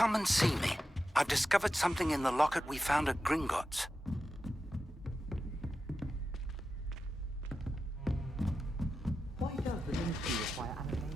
Come and see me. I've discovered something in the locket we found at Gringotts. Why does the Ministry require animation?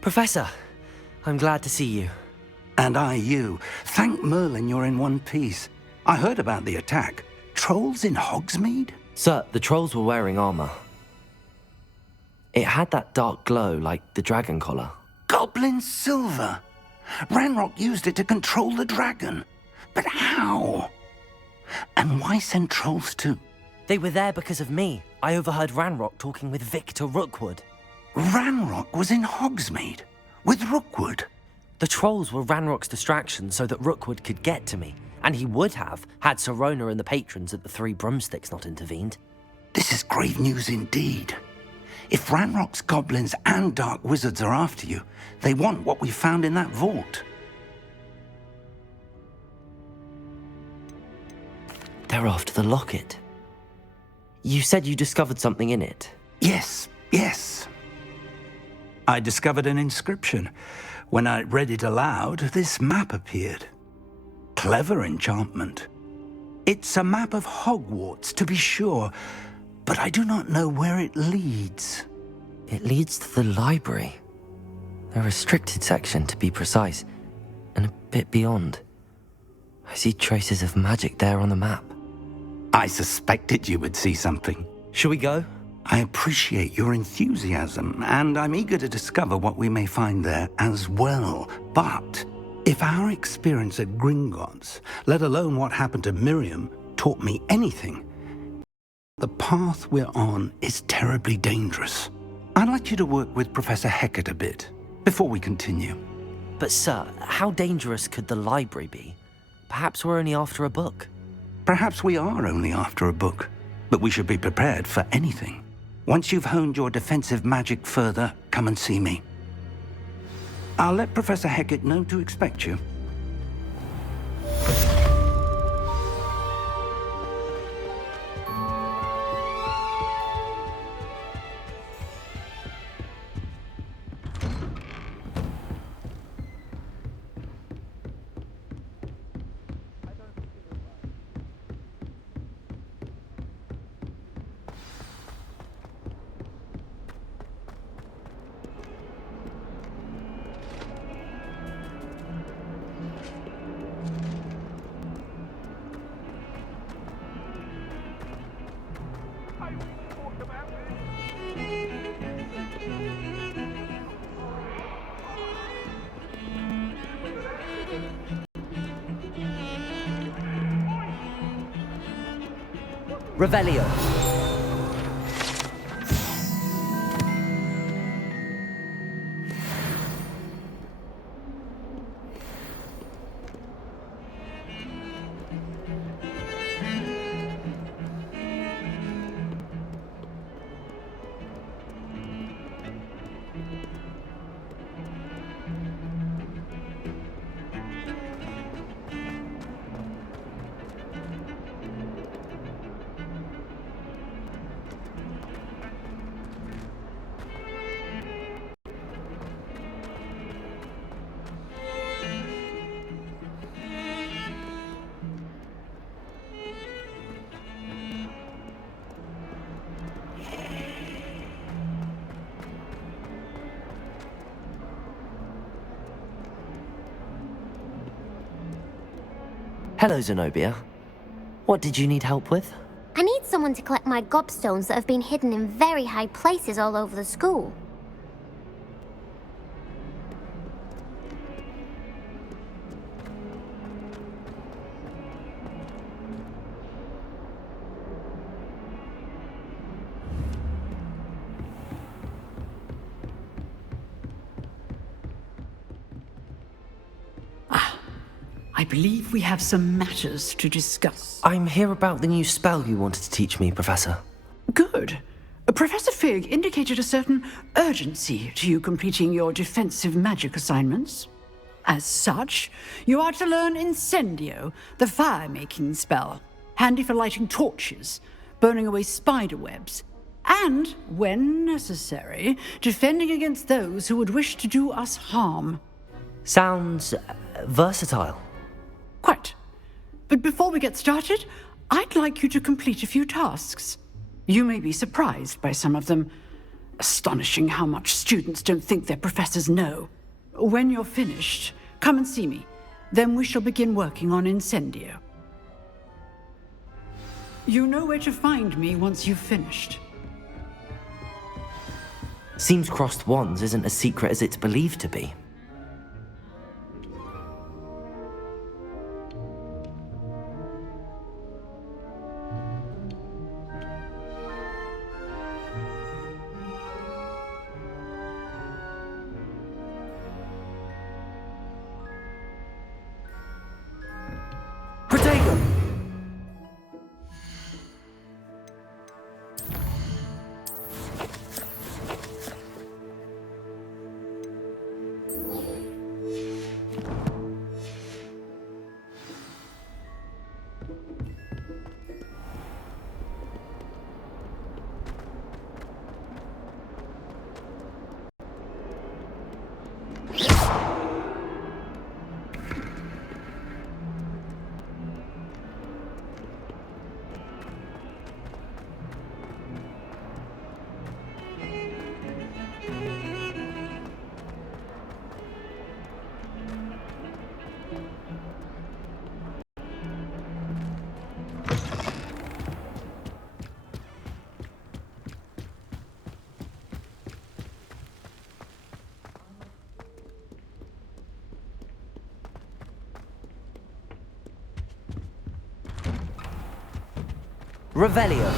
Professor, I'm glad to see you. And I you. Thank Merlin you're in one piece. I heard about the attack. Trolls in Hogsmeade? Sir, the trolls were wearing armor. It had that dark glow like the dragon collar. Goblin silver! Ranrock used it to control the dragon. But how? And why send trolls too? They were there because of me. I overheard Ranrock talking with Victor Rookwood. Ranrock was in Hogsmeade? With Rookwood? The trolls were Ranrock's distraction so that Rookwood could get to me. And he would have, had Sirona and the patrons at the Three Broomsticks not intervened. This is grave news indeed. If Ranrock's goblins and dark wizards are after you, they want what we found in that vault. They're after the locket. You said you discovered something in it. Yes. I discovered an inscription. When I read it aloud, this map appeared. Clever enchantment. It's a map of Hogwarts, to be sure, but I do not know where it leads. It leads to the library. The restricted section, to be precise, and a bit beyond. I see traces of magic there on the map. I suspected you would see something. Shall we go? I appreciate your enthusiasm, and I'm eager to discover what we may find there as well. But if our experience at Gringotts, let alone what happened to Miriam, taught me anything, the path we're on is terribly dangerous. I'd like you to work with Professor Hecat a bit before we continue. But sir, how dangerous could the library be? Perhaps we're only after a book. Perhaps we are only after a book, but we should be prepared for anything. Once you've honed your defensive magic further, come and see me. I'll let Professor Hecat know to expect you. Revelio. Hello, Zenobia. What did you need help with? I need someone to collect my gobstones that have been hidden in very high places all over the school. I believe we have some matters to discuss. I'm here about the new spell you wanted to teach me, Professor. Good. Professor Fig indicated a certain urgency to you completing your defensive magic assignments. As such, you are to learn Incendio, the fire-making spell, handy for lighting torches, burning away spider webs, and, when necessary, defending against those who would wish to do us harm. Sounds versatile. Quite. But before we get started, I'd like you to complete a few tasks. You may be surprised by some of them. Astonishing how much students don't think their professors know. When you're finished, come and see me. Then we shall begin working on Incendio. You know where to find me once you've finished. Seems crossed wands isn't as secret as it's believed to be. Revelio.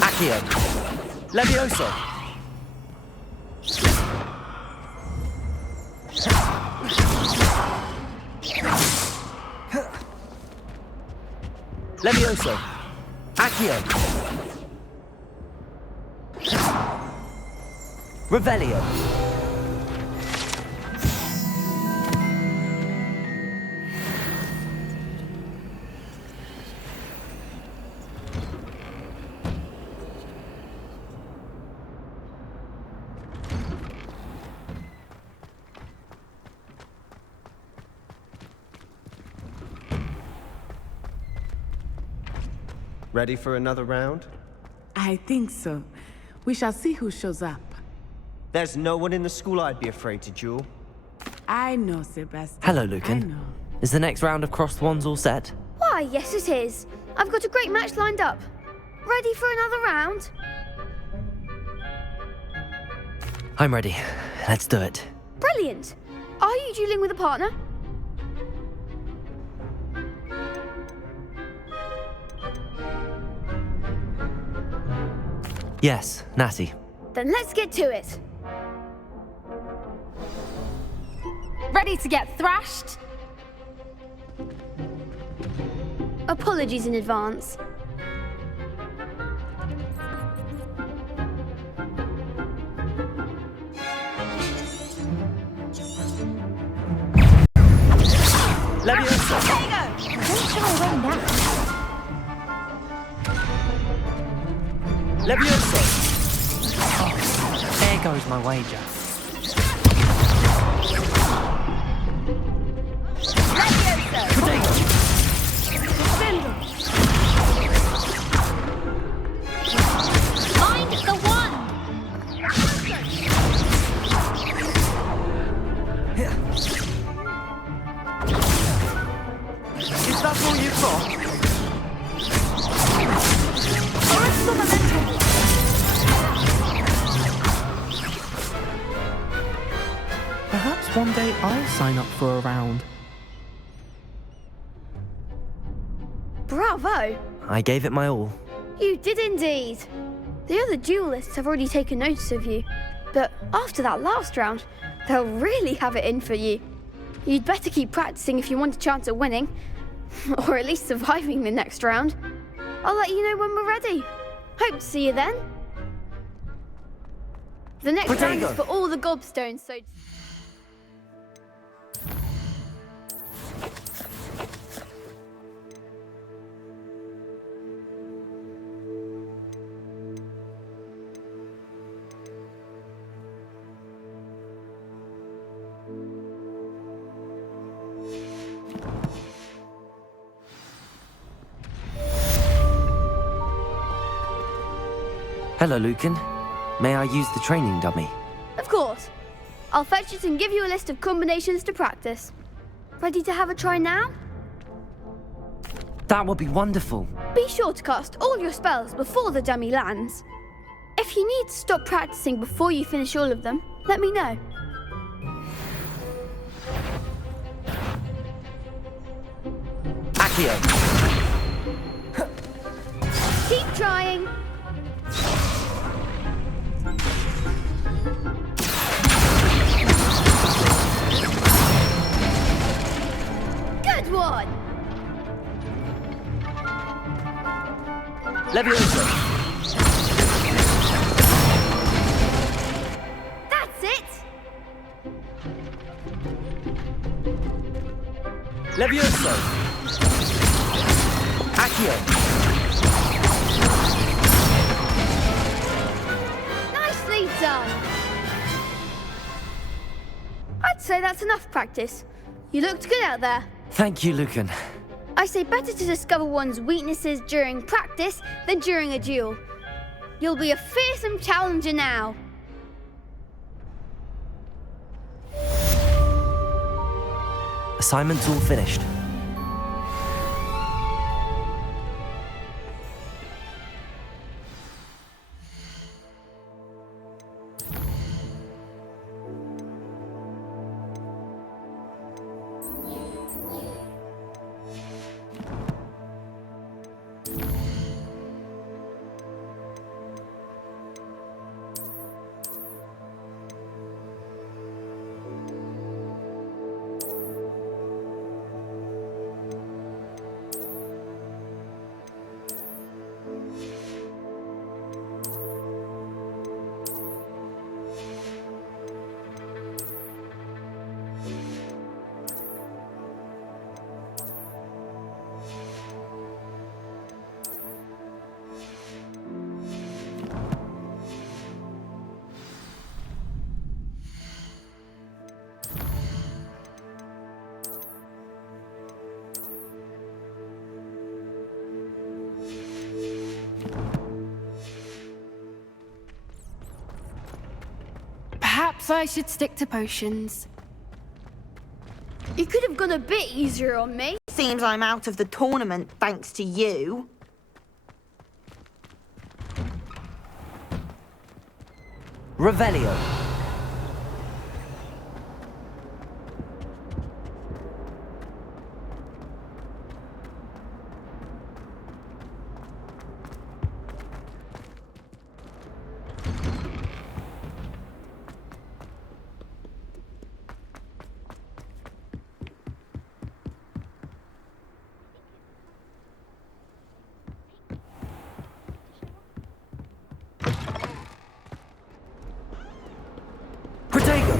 Accio. Levioso! Levioso! Accio! Revelio! Ready for another round? I think so. We shall see who shows up. There's no one in the school I'd be afraid to duel. I know, Sebastian. Hello, I Lucan. know. Is the next round of Crossed Wands all set? Why, yes it is. I've got a great match lined up. Ready for another round? I'm ready. Let's do it. Brilliant. Are you dueling with a partner? Yes, Natty. Then let's get to it. Ready to get thrashed? Apologies in advance. Leviosa! Don't shy away now. Leviosa! There goes my wager. Find the one! Is that all you've got? Perhaps one day I'll sign up for a round. Bravo! I gave it my all. You did indeed. The other duelists have already taken notice of you, but after that last round, they'll really have it in for you. You'd better keep practicing if you want a chance at winning, or at least surviving the next round. I'll let you know when we're ready. Hope to see you then. The next round is for all the gobstones, so... Hello, Lucan. May I use the training dummy? Of course. I'll fetch it and give you a list of combinations to practice. Ready to have a try now? That would be wonderful. Be sure to cast all your spells before the dummy lands. If you need to stop practicing before you finish all of them, let me know. Accio. Keep trying. Good one. Leviosa! That's it. Leviosa! Accio! Nicely done. I'd say that's enough practice. You looked good out there. Thank you, Lucan. I say better to discover one's weaknesses during practice than during a duel. You'll be a fearsome challenger now. Assignment's all finished. Perhaps I should stick to potions. You could have gone a bit easier on me. Seems I'm out of the tournament thanks to you. Revelio. Protego!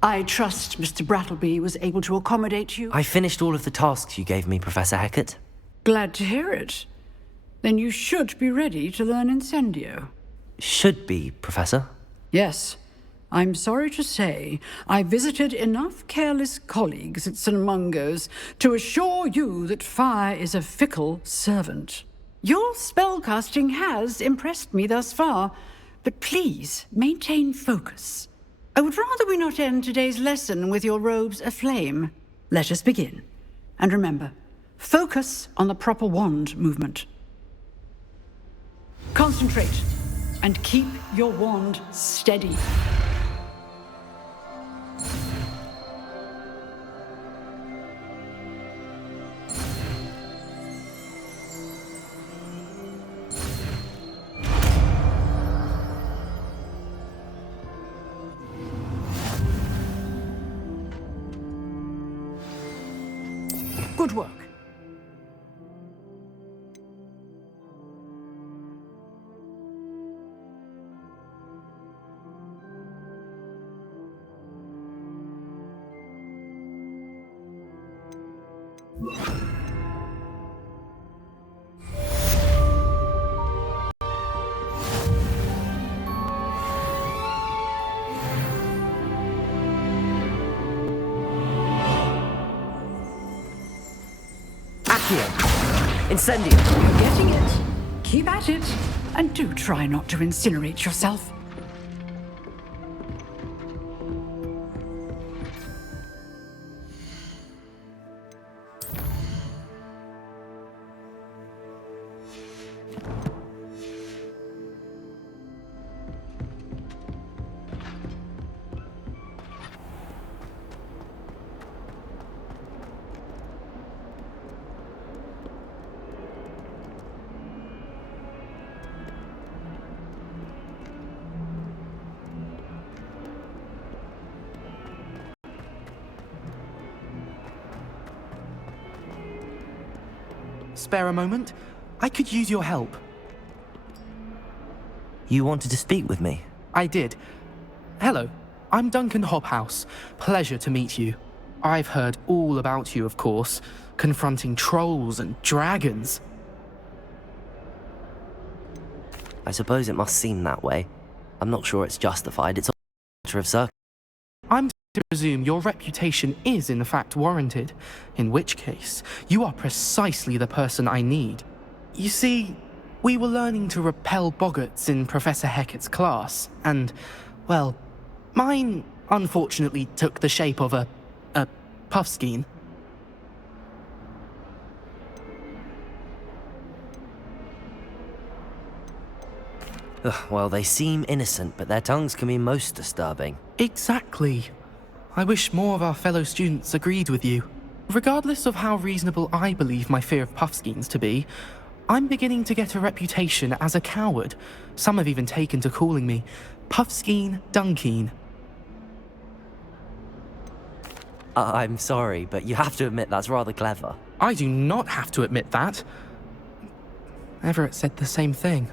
I trust Mr. Brattleby was able to accommodate you. I finished all of the tasks you gave me, Professor Hecat. Glad to hear it. Then you should be ready to learn Incendio. Should be, Professor. Yes. I'm sorry to say, I visited enough careless colleagues at St. Mungo's to assure you that fire is a fickle servant. Your spellcasting has impressed me thus far, but please maintain focus. I would rather we not end today's lesson with your robes aflame. Let us begin. And remember, focus on the proper wand movement. Concentrate, and keep your wand steady. Good work. Incendio! You're getting it. Keep at it. And do try not to incinerate yourself. Spare a moment? I could use your help. You wanted to speak with me? I did. Hello, I'm Duncan Hobhouse. Pleasure to meet you. I've heard all about you, of course, confronting trolls and dragons. I suppose it must seem that way. I'm not sure it's justified. It's a matter of circumstance. I'm to presume your reputation is in fact warranted, in which case, you are precisely the person I need. You see, we were learning to repel boggarts in Professor Hecat's class, and, well, mine unfortunately took the shape of a puffskein. Well, they seem innocent, but their tongues can be most disturbing. Exactly. I wish more of our fellow students agreed with you. Regardless of how reasonable I believe my fear of puffskeins to be, I'm beginning to get a reputation as a coward. Some have even taken to calling me Puffskein Dunkeen. I'm sorry, but you have to admit that's rather clever. I do not have to admit that. Everett said the same thing.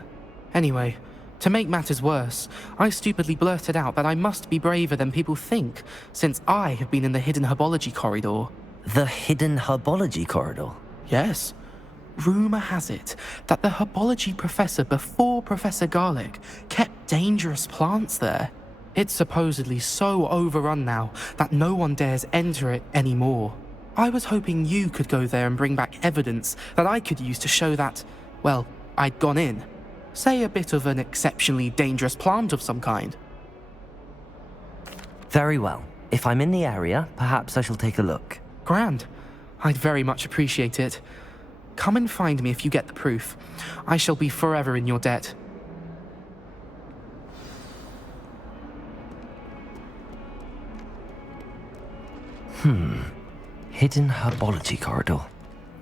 Anyway, to make matters worse, I stupidly blurted out that I must be braver than people think, since I have been in the hidden herbology corridor. The hidden herbology corridor? Yes. Rumour has it that the herbology professor before Professor Garlic kept dangerous plants there. It's supposedly so overrun now that no one dares enter it anymore. I was hoping you could go there and bring back evidence that I could use to show that, well, I'd gone in. Say a bit of an exceptionally dangerous plant of some kind. Very well. If I'm in the area, perhaps I shall take a look. Grand. I'd very much appreciate it. Come and find me if you get the proof. I shall be forever in your debt. Hidden herbology corridor.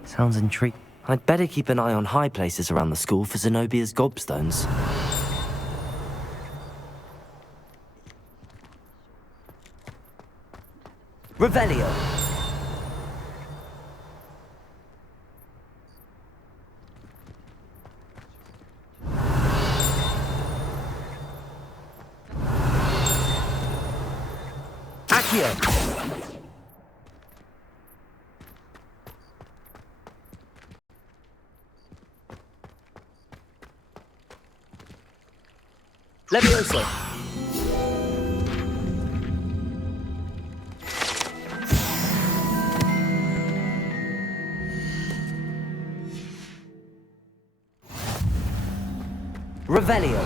Sounds intriguing. I'd better keep an eye on high places around the school for Zenobia's gobstones. Revelio! Accio! Levioso! Revelio!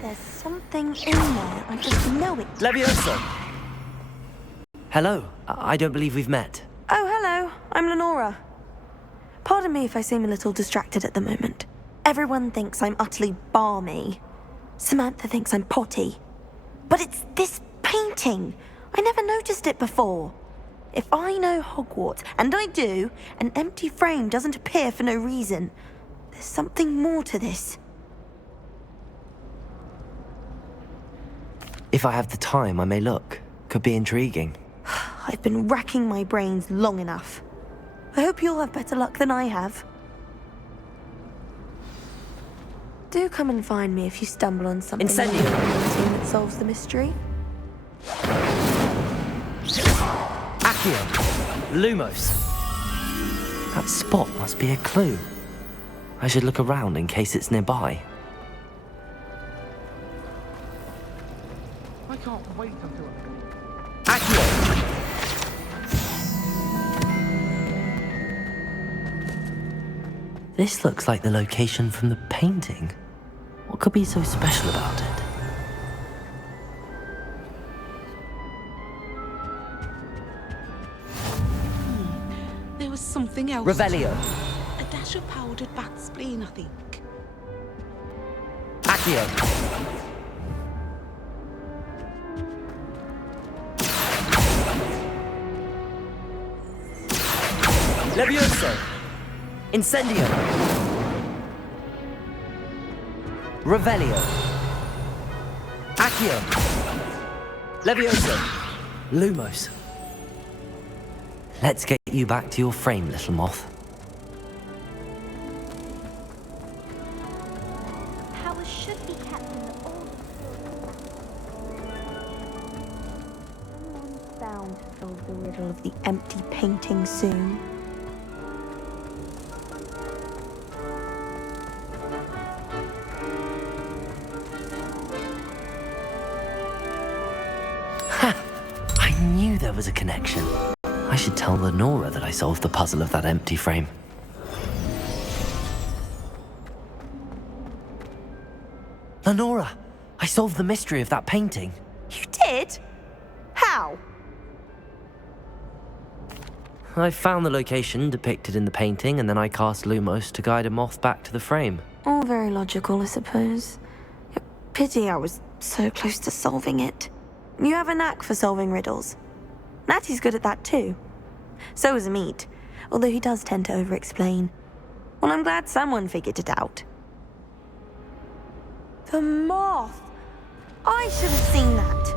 There's something in there. I just know it. Levioso! Hello. I don't believe we've met. Oh, hello. I'm Lenora. Pardon me if I seem a little distracted at the moment. Everyone thinks I'm utterly balmy. Samantha thinks I'm potty. But it's this painting. I never noticed it before. If I know Hogwarts, and I do, an empty frame doesn't appear for no reason. There's something more to this. If I have the time, I may look. Could be intriguing. I've been racking my brains long enough. I hope you'll have better luck than I have. Do come and find me if you stumble on something Incendio! that solves the mystery. Accio! Lumos! That spot must be a clue. I should look around in case it's nearby. I can't wait until Accio! This looks like the location from the painting. What could be so special about it? There was something else. Revelio! A dash of powdered bat spleen, I think. Accio! Levioso! Incendio! Revelio! Accio! Levioso! Lumos! Let's get you back to your frame, little moth. Powers should be kept in the old. Someone's bound to solve the riddle of the empty painting soon. I knew there was a connection. I should tell Lenora that I solved the puzzle of that empty frame. Lenora! I solved the mystery of that painting. You did? How? I found the location depicted in the painting, and then I cast Lumos to guide a moth back to the frame. All very logical, I suppose. Pity I was so close to solving it. You have a knack for solving riddles. Natty's good at that too. So is Amit, although he does tend to over-explain. Well, I'm glad someone figured it out. The moth! I should have seen that.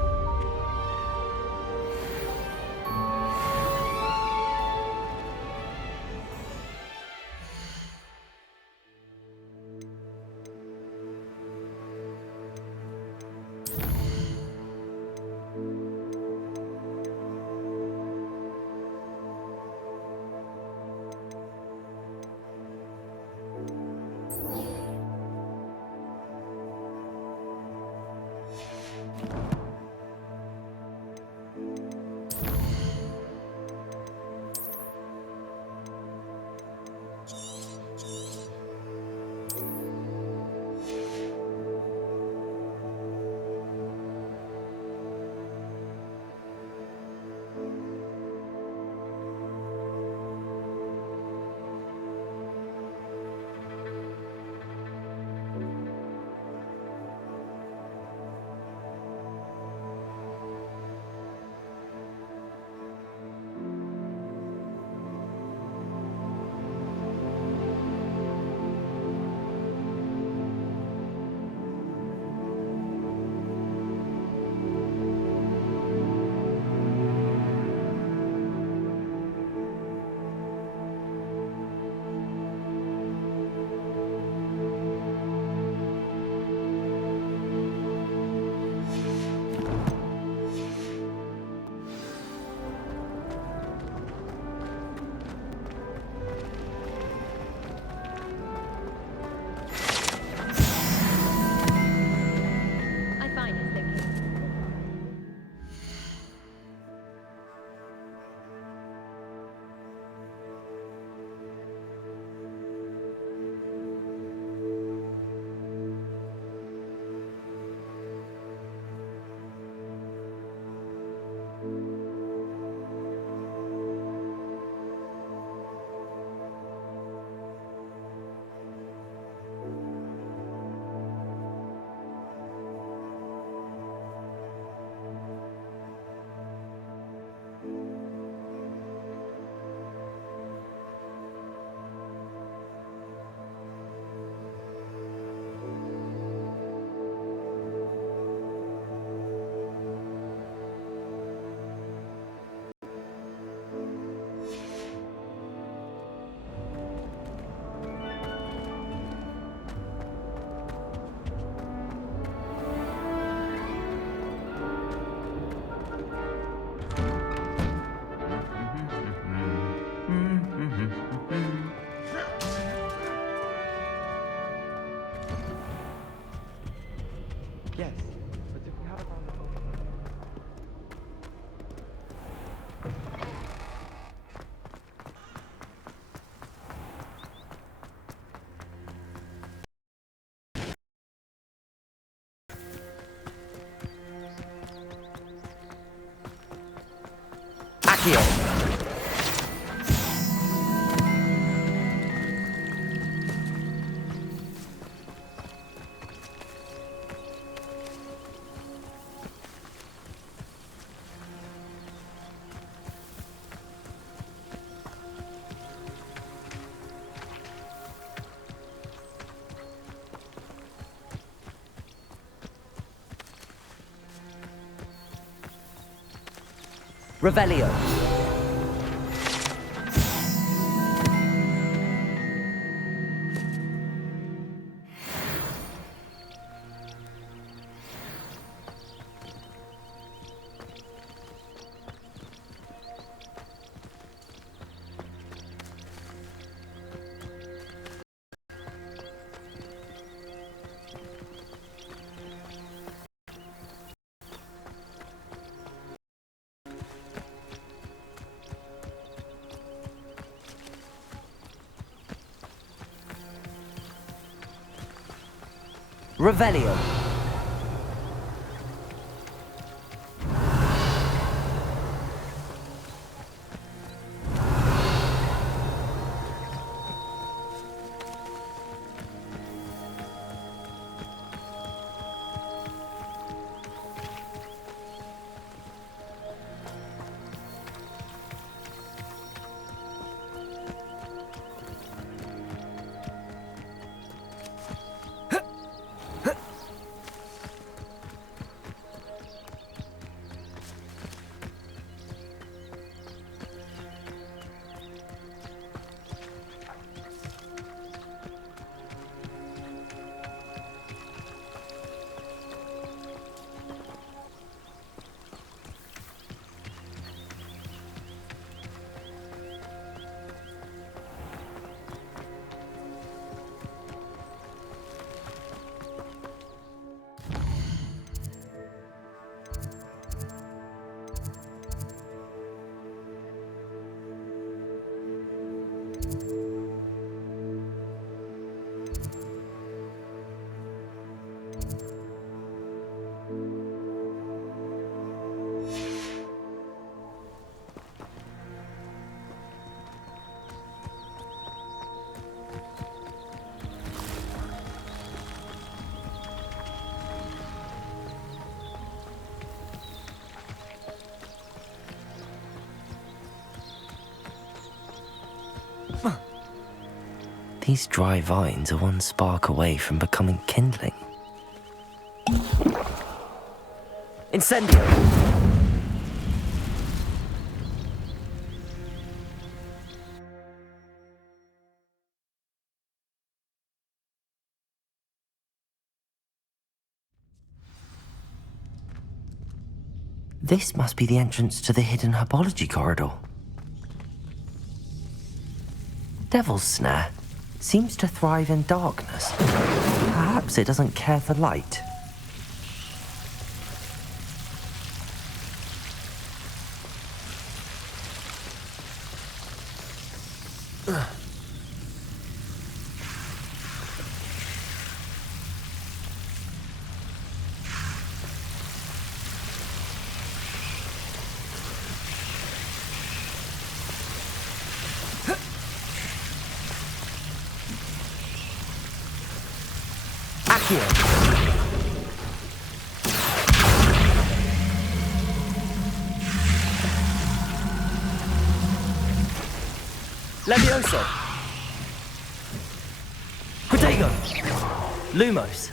Yes, but if we have Accio! Revelio. Revelio. These dry vines are one spark away from becoming kindling. Incendio! This must be the entrance to the hidden herbology corridor. Devil's Snare seems to thrive in darkness. Perhaps it doesn't care for light. Levioso! Protego! Lumos!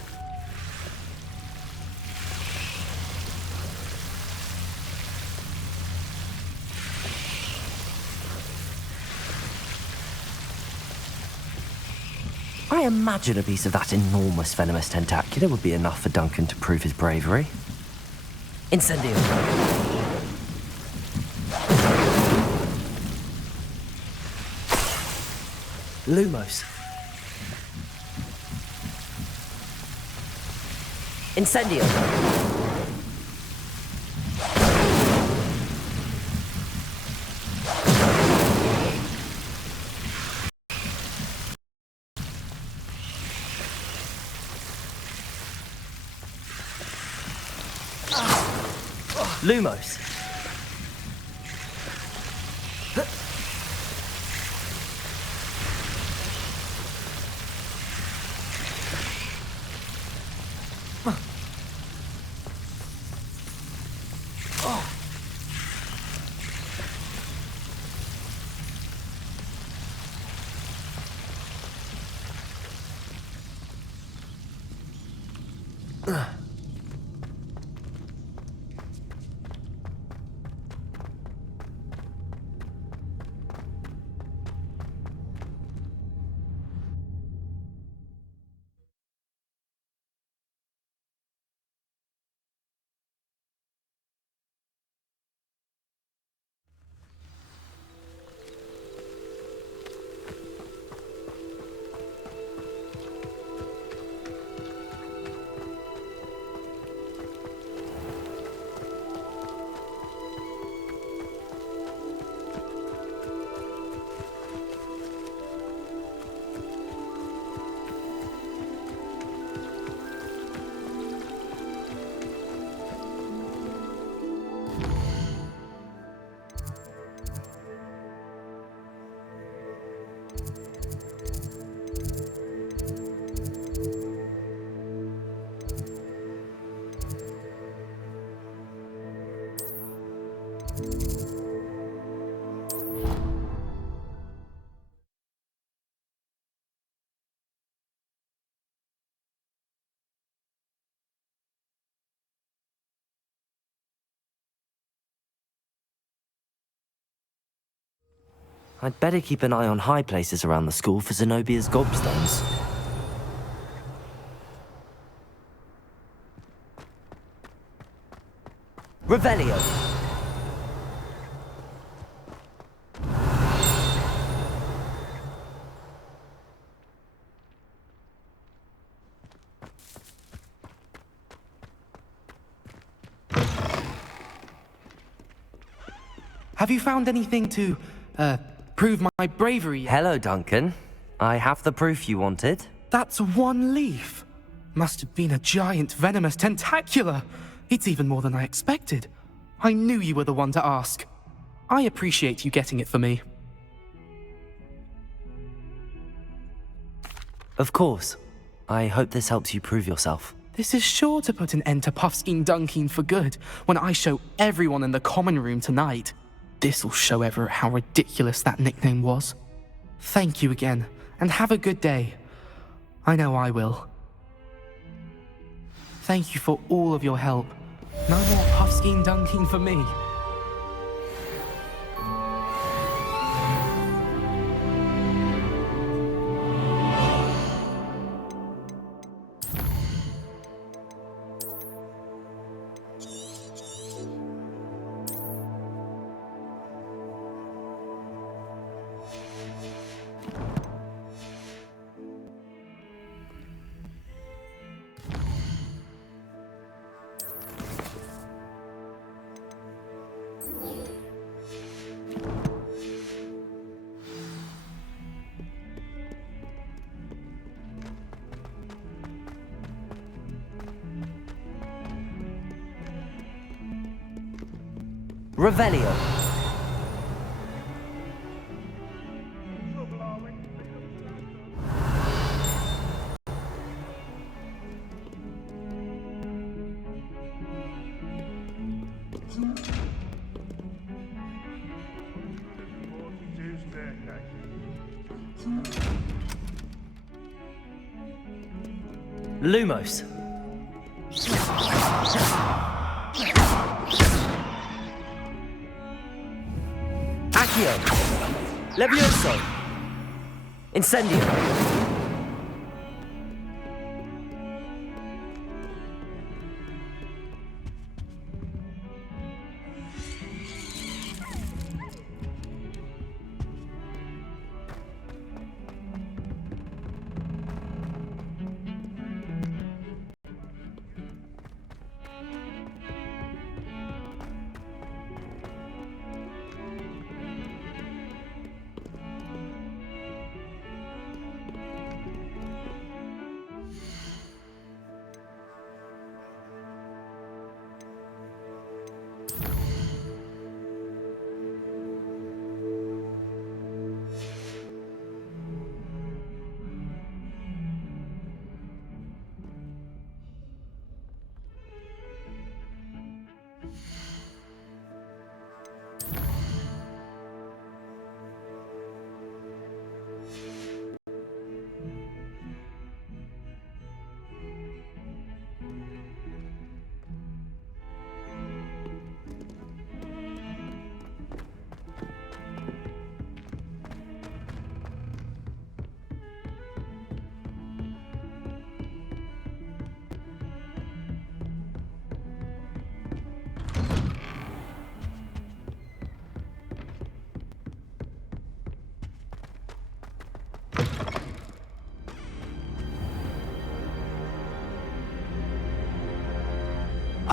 I imagine a piece of that enormous venomous tentacular would be enough for Duncan to prove his bravery. Incendio! Lumos. Incendio. Lumos. I'd better keep an eye on high places around the school for Zenobia's gobstones. Revelio! Have you found anything to, prove my bravery yet? Hello, Duncan. I have the proof you wanted. That's one leaf. Must have been a giant venomous tentacula. It's even more than I expected. I knew you were the one to ask. I appreciate you getting it for me. Of course. I hope this helps you prove yourself. This is sure to put an end to Puffskein Dunkeen for good when I show everyone in the common room tonight. This'll show Everett how ridiculous that nickname was. Thank you again, and have a good day. I know I will. Thank you for all of your help. No more Puffskein Dunkeen for me. Revelio. Lumos. Accio. Levioso. Incendio.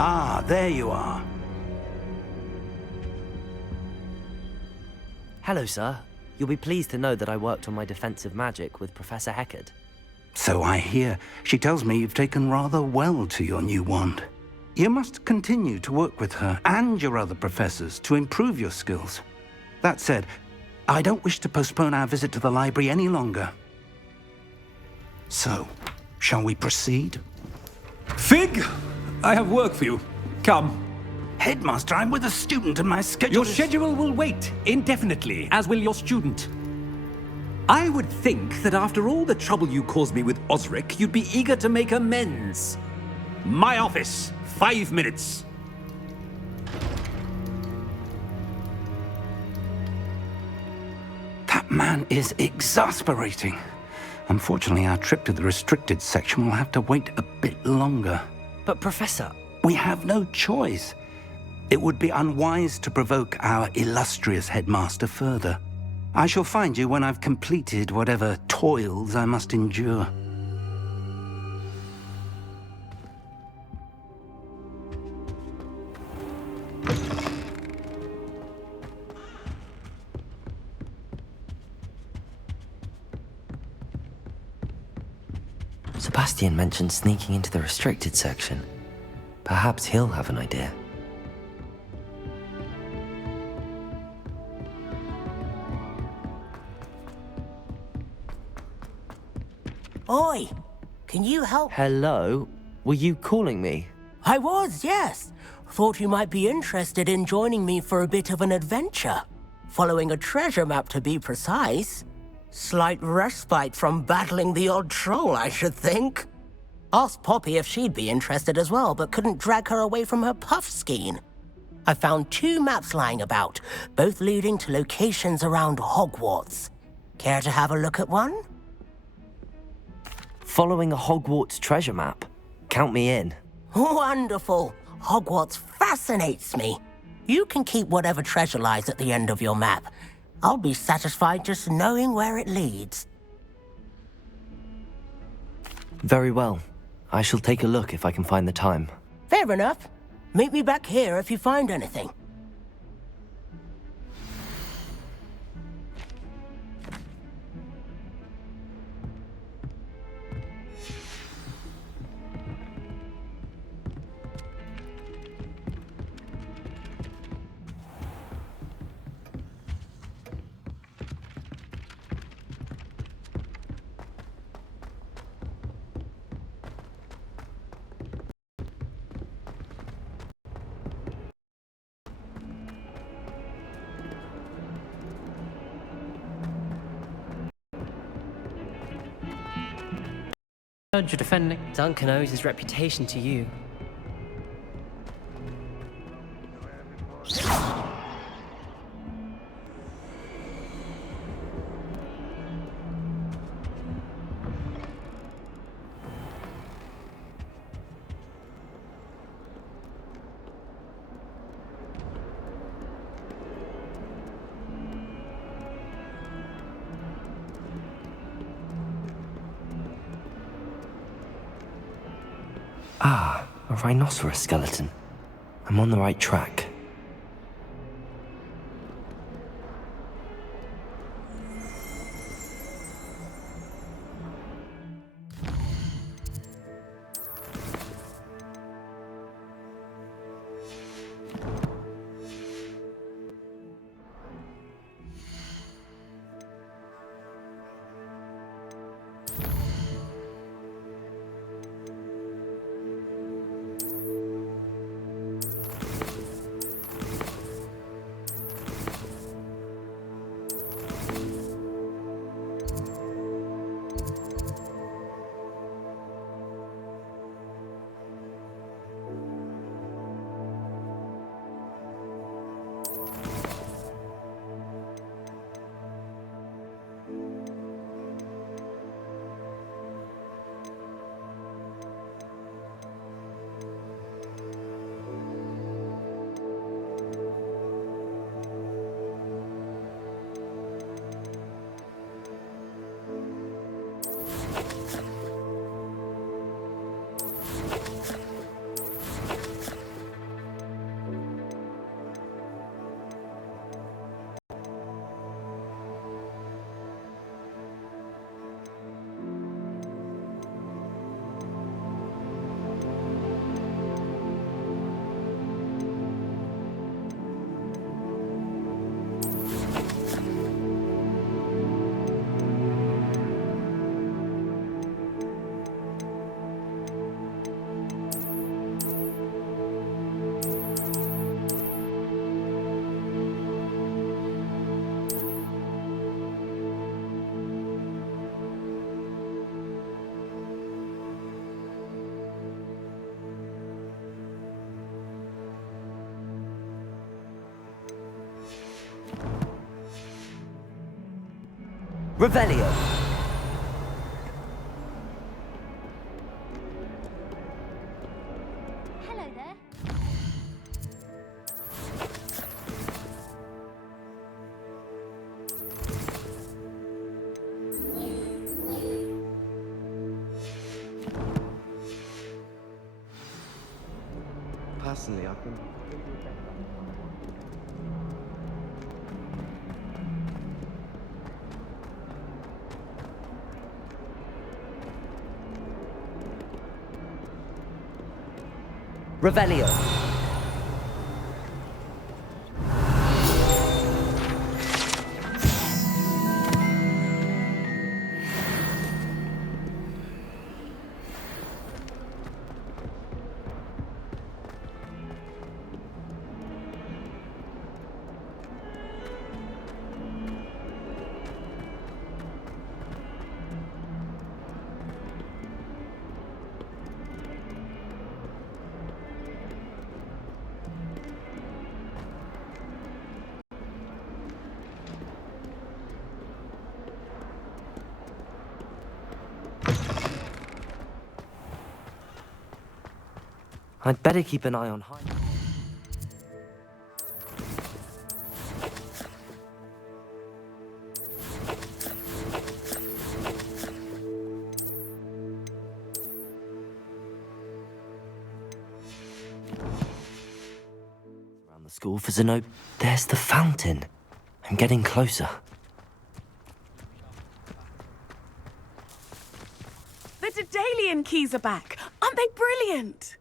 Ah, there you are. Hello, sir. You'll be pleased to know that I worked on my defensive magic with Professor Heckard. So I hear. She tells me you've taken rather well to your new wand. You must continue to work with her and your other professors to improve your skills. That said, I don't wish to postpone our visit to the library any longer. So, shall we proceed? Fig! I have work for you. Come. Headmaster, I'm with a student and my schedule Your schedule will wait indefinitely, as will your student. I would think that after all the trouble you caused me with Osric, you'd be eager to make amends. My office, 5 minutes. man is exasperating. Unfortunately, our trip to the restricted section will have to wait a bit longer. But Professor... We have no choice. It would be unwise to provoke our illustrious headmaster further. I shall find you when I've completed whatever toils I must endure. Sebastian mentioned sneaking into the restricted section. Perhaps he'll have an idea. Oi! Can you help? Hello? Were you calling me? I was, yes. Thought you might be interested in joining me for a bit of an adventure. Following a treasure map, to be precise. Slight respite from battling the odd troll, I should think. Asked Poppy if she'd be interested as well, but couldn't drag her away from her puff skein. I found 2 maps lying about, both leading to locations around Hogwarts. Care to have a look at one? Following a Hogwarts treasure map? Count me in. Wonderful. Hogwarts fascinates me. You can keep whatever treasure lies at the end of your map. I'll be satisfied just knowing where it leads. Very well. I shall take a look if I can find the time. Fair enough. Meet me back here if you find anything. You're defending. Duncan owes his reputation to you. Ah, a rhinoceros skeleton. I'm on the right track. Revelio. Hello there. Personally, I've been... Revelio. I'd better keep an eye on high. Around the school for Zenob. There's the fountain. I'm getting closer. The Daedalian keys are back. Aren't they brilliant?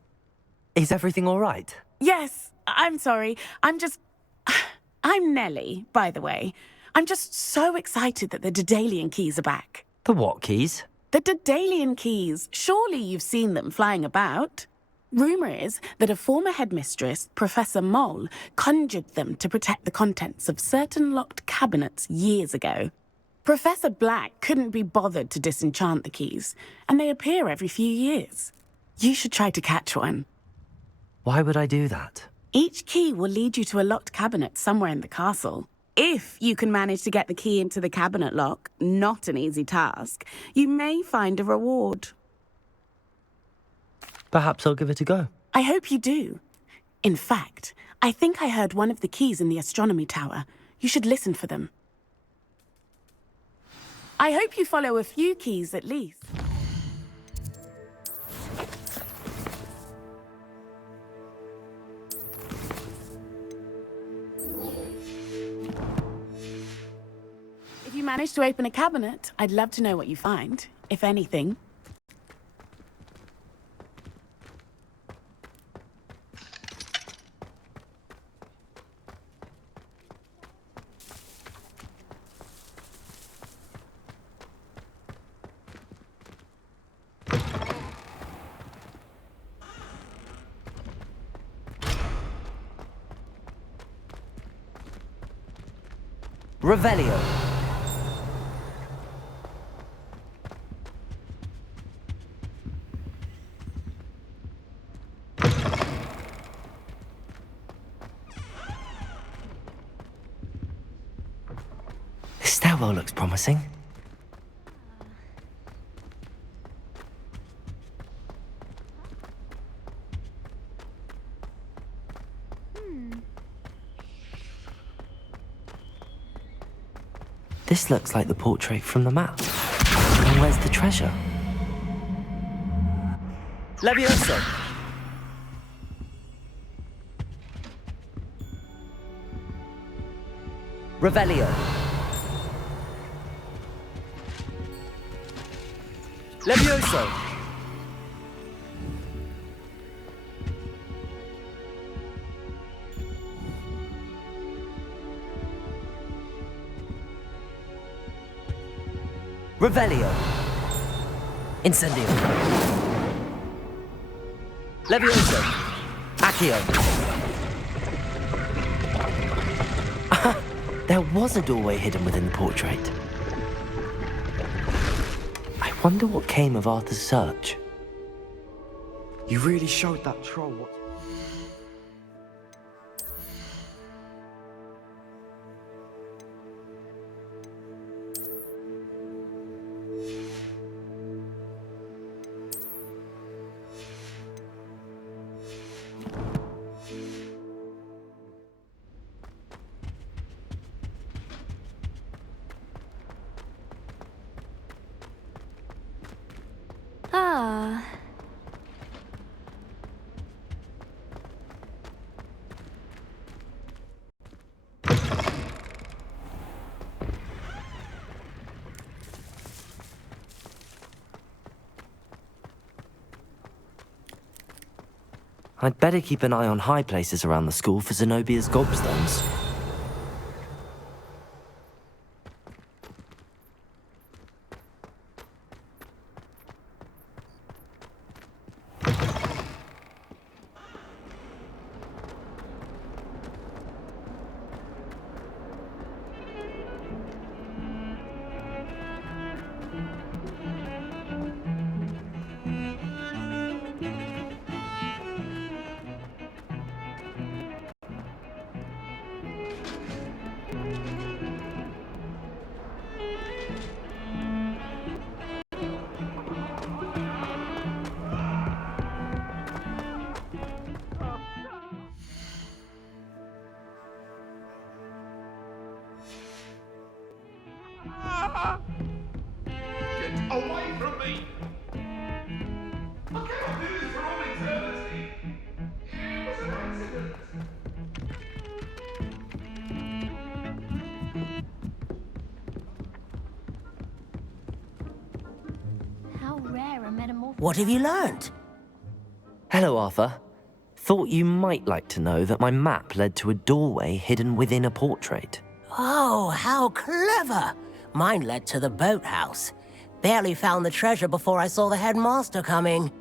Is everything all right? Yes, I'm sorry. I'm Nellie, by the way. I'm just so excited that the Daedalian keys are back. The what keys? The Daedalian keys. Surely you've seen them flying about. Rumour is that a former headmistress, Professor Moll, conjured them to protect the contents of certain locked cabinets years ago. Professor Black couldn't be bothered to disenchant the keys, and they appear every few years. You should try to catch one. Why would I do that? Each key will lead you to a locked cabinet somewhere in the castle. If you can manage to get the key into the cabinet lock, not an easy task, you may find a reward. Perhaps I'll give it a go. I hope you do. In fact, I think I heard one of the keys in the astronomy tower. You should listen for them. I hope you follow a few keys at least. If you manage to open a cabinet, I'd love to know what you find, if anything. Revelio. This stairwell looks promising. This looks like the portrait from the map. And where's the treasure? Levioso! Revelio! Levioso! Revelio. Incendio. Levioso. Accio. There was a doorway hidden within the portrait. I wonder what came of Arthur's search. You really showed that troll what... Ah. I'd better keep an eye on high places around the school for Zenobia's gobstones. Get away from me! I cannot do this for all eternity! It was an accident! How rare a metamorphosis. What have you learned? Hello, Arthur. Thought you might like to know that my map led to a doorway hidden within a portrait. Oh, how clever! Mine led to the boathouse. Barely found the treasure before I saw the headmaster coming.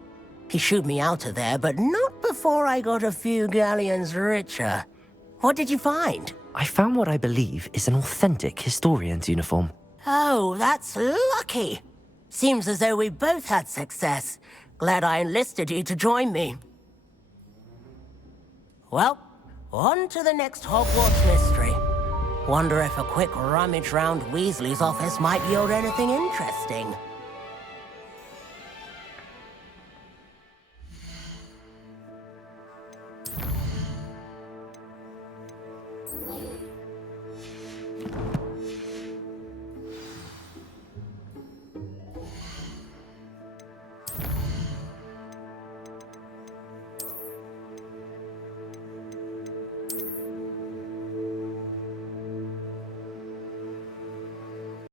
He shooed me out of there, but not before I got a few galleons richer. What did you find? I found what I believe is an authentic historian's uniform. Oh, that's lucky. Seems as though we both had success. Glad I enlisted you to join me. Well, on to the next Hogwarts mystery. Wonder if a quick rummage round Weasley's office might yield anything interesting.